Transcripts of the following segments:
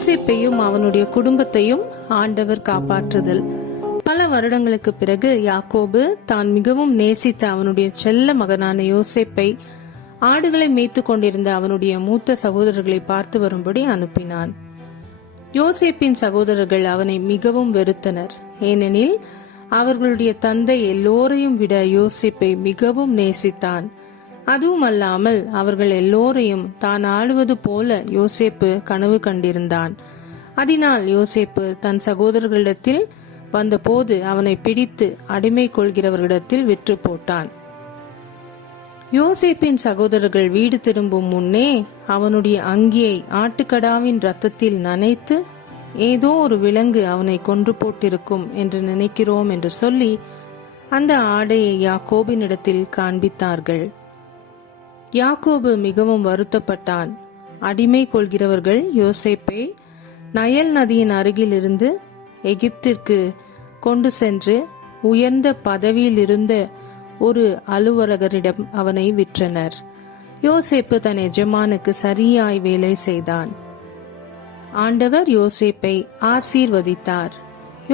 யோசேப்பையும் அவனுடைய குடும்பத்தையும் ஆண்டவர் காப்பாற்றுதல். பல வருடங்களுக்கு பிறகு யாக்கோபு தான் மிகவும் நேசித்த அவனுடைய செல்ல மகனான யோசேப்பை ஆடுகளை மேய்த்து கொண்டிருந்த அவனுடைய மூத்த சகோதரர்களை பார்த்து வரும்படி அனுப்பினான். யோசேப்பின் சகோதரர்கள் அவனை மிகவும் வெறுத்தனர். ஏனெனில் அவர்களுடைய தந்தை எல்லோரையும் விட யோசேப்பை மிகவும் நேசித்தான். அதுவும் அல்லாமல் அவர்கள் எல்லோரையும் தான் ஆளுவது போல யோசேப்பு கனவு கண்டிருந்தான். அதனால் யோசேப்பு தன் சகோதரர்களிடத்தில் வந்தபோது அவனை பிடித்து அடிமை கொள்கிறவர்களிடத்தில் விற்று போட்டான். யோசேப்பின் சகோதரர்கள் வீடு திரும்பும் முன்னே அவனுடைய அங்கியை ஆட்டுக்கடாவின் இரத்தத்தில் நனைத்து ஏதோ ஒரு விலங்கு அவனை கொன்று போட்டிருக்கும் என்று நினைக்கிறோம் என்று சொல்லி அந்த ஆடையை யாக்கோபினிடத்தில் காண்பித்தார்கள். யாக்கோபு மிகவும் வருத்தப்பட்டான். அடிமை கொள்கிறவர்கள் யோசேப்பை நயல் நதியின் அருகில் இருந்து எகிப்திற்கு கொண்டு சென்று உயர்ந்த பதவியில் இருந்த ஒரு அலுவலகரிடம் அவனை விற்றனர். யோசேப்பு தன் எஜமானுக்கு சரியாய் வேலை செய்தான். ஆண்டவர் யோசேப்பை ஆசீர்வதித்தார்.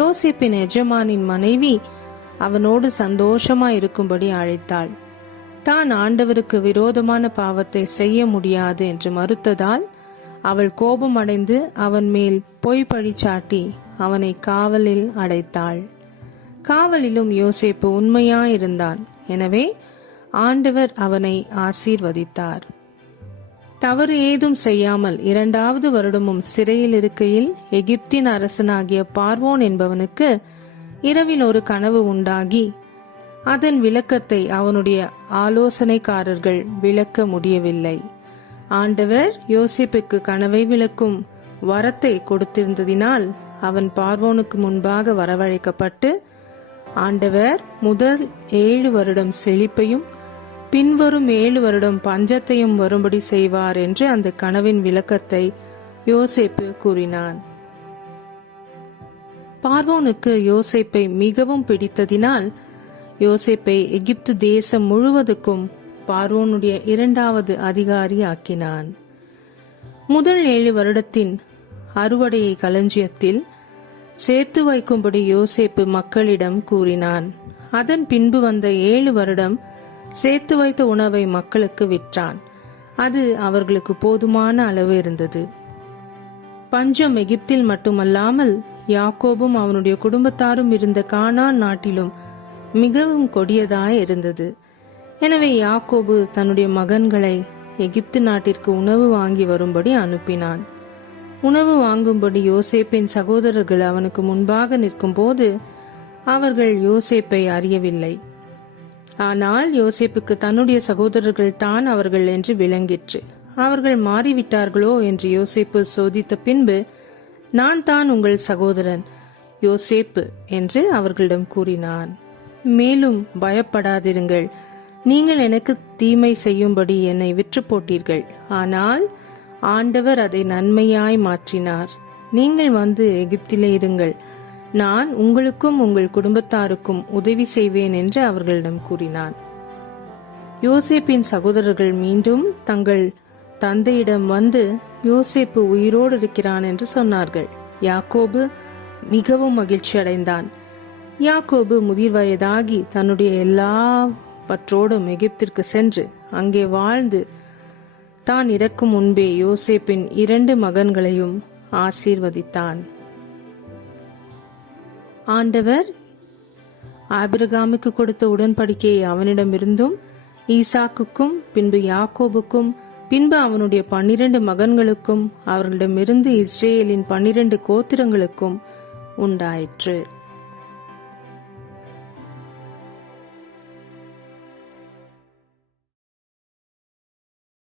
யோசேப்பின் எஜமானின் மனைவி அவனோடு சந்தோஷமாய் இருக்கும்படி அழைத்தாள். தான் ஆண்டவருக்கு விரோதமான பாவத்தை செய்ய முடியாது என்று மறுத்ததால் அவள் கோபம் அடைந்து அவன் மேல் பொய் பழிச்சாட்டி அவனை காவலில் அடைத்தாள். காவலிலும் யோசேப்பு உண்மையாயிருந்தான். எனவே ஆண்டவர் அவனை ஆசீர்வதித்தார். தவறு ஏதும் செய்யாமல் 2வது வருடமும் சிறையில் இருக்கையில் எகிப்தின் அரசனாகிய பார்வோன் என்பவனுக்கு இரவில் ஒரு கனவு உண்டாகி அதன் விளக்கத்தை அவனுடைய ஆலோசனைக்காரர்கள் விளக்க முடியவில்லை. ஆண்டவர் யோசேப்புக்கு கனவை விளக்கும் வரத்தை கொடுத்திருந்ததினால் அவன் பார்வோனுக்கு முன்பாக வரவழைக்கப்பட்டு ஆண்டவர் முதல் 7 வருடம் செழிப்பையும் பின்வரும் 7 வருடம் பஞ்சத்தையும் வரும்படி செய்வார் என்று அந்த கனவின் விளக்கத்தை யோசேப்பு கூறினான். பார்வோனுக்கு யோசேப்பை மிகவும் பிடித்ததினால் யோசேப்பை எகிப்து தேசம் முழுவதுக்கும் பார்வோனுடைய 2வது அதிகாரி ஆக்கினான். முதல் 7 வருடத்தின் அறுவடையை களஞ்சியத்தில் சேர்த்து வைக்கும்படி யோசேப்பு மக்களிடம் கூறினான். அதன் பின்பு வந்த 7 வருடம் சேர்த்து வைத்த உணவை மக்களுக்கு விற்றான். அது அவர்களுக்கு போதுமான அளவு இருந்தது. பஞ்சம் எகிப்தில் மட்டுமல்லாமல் யாக்கோபும் அவனுடைய குடும்பத்தாரும் இருந்த கானான் நாட்டிலும் மிகவும் கொடியதாய் இருந்தது. எனவே யாக்கோபு தன்னுடைய மகன்களை எகிப்து நாட்டிற்கு உணவு வாங்கி வரும்படி அனுப்பினான். உணவு வாங்கும்படி யோசேப்பின் சகோதரர்கள் அவனுக்கு முன்பாக நிற்கும் போது அவர்கள் யோசேப்பை அறியவில்லை. ஆனால் யோசேப்புக்கு தன்னுடைய சகோதரர்கள் தான் அவர்கள் என்று விளங்கிற்று. அவர்கள் மாறிவிட்டார்களோ என்று யோசேப்பு சோதித்த பின்பு, நான் தான் உங்கள் சகோதரன் யோசேப்பு என்று அவர்களிடம் கூறினான். மேலும் பயப்படாதிருங்கள், நீங்கள் எனக்கு தீமை செய்யும்படி என்னை விற்று போட்டீர்கள். ஆனால் ஆண்டவர் அதை நன்மையாய் மாற்றினார். நீங்கள் வந்து எகிப்திலே இருங்கள், நான் உங்களுக்கும் உங்கள் குடும்பத்தாருக்கும் உதவி செய்வேன் என்று அவர்களிடம் கூறினான். யோசேப்பின் சகோதரர்கள் மீண்டும் தங்கள் தந்தையிடம் வந்து யோசேப்பு உயிரோடு இருக்கிறான் என்று சொன்னார்கள். யாக்கோபு மிகவும் மகிழ்ச்சி அடைந்தான். யாக்கோபு முதிர் வயதாகி தன்னுடைய எல்லாவற்றோடும் எகிப்திற்கு சென்று அங்கே வாழ்ந்து தான் இறக்கும் முன்பே யோசேப்பின் 2 மகன்களையும் ஆசீர்வதித்தான். ஆண்டவர் ஆபிரகாமுக்கு கொடுத்த உடன்படிக்கையை அவனிடமிருந்தும் ஈசாக்குக்கும் பின்பு யாக்கோபுக்கும் பின்பு அவனுடைய 12 மகன்களுக்கும் அவர்களிடமிருந்து இஸ்ரேலின் 12 கோத்திரங்களுக்கும் உண்டாயிற்று.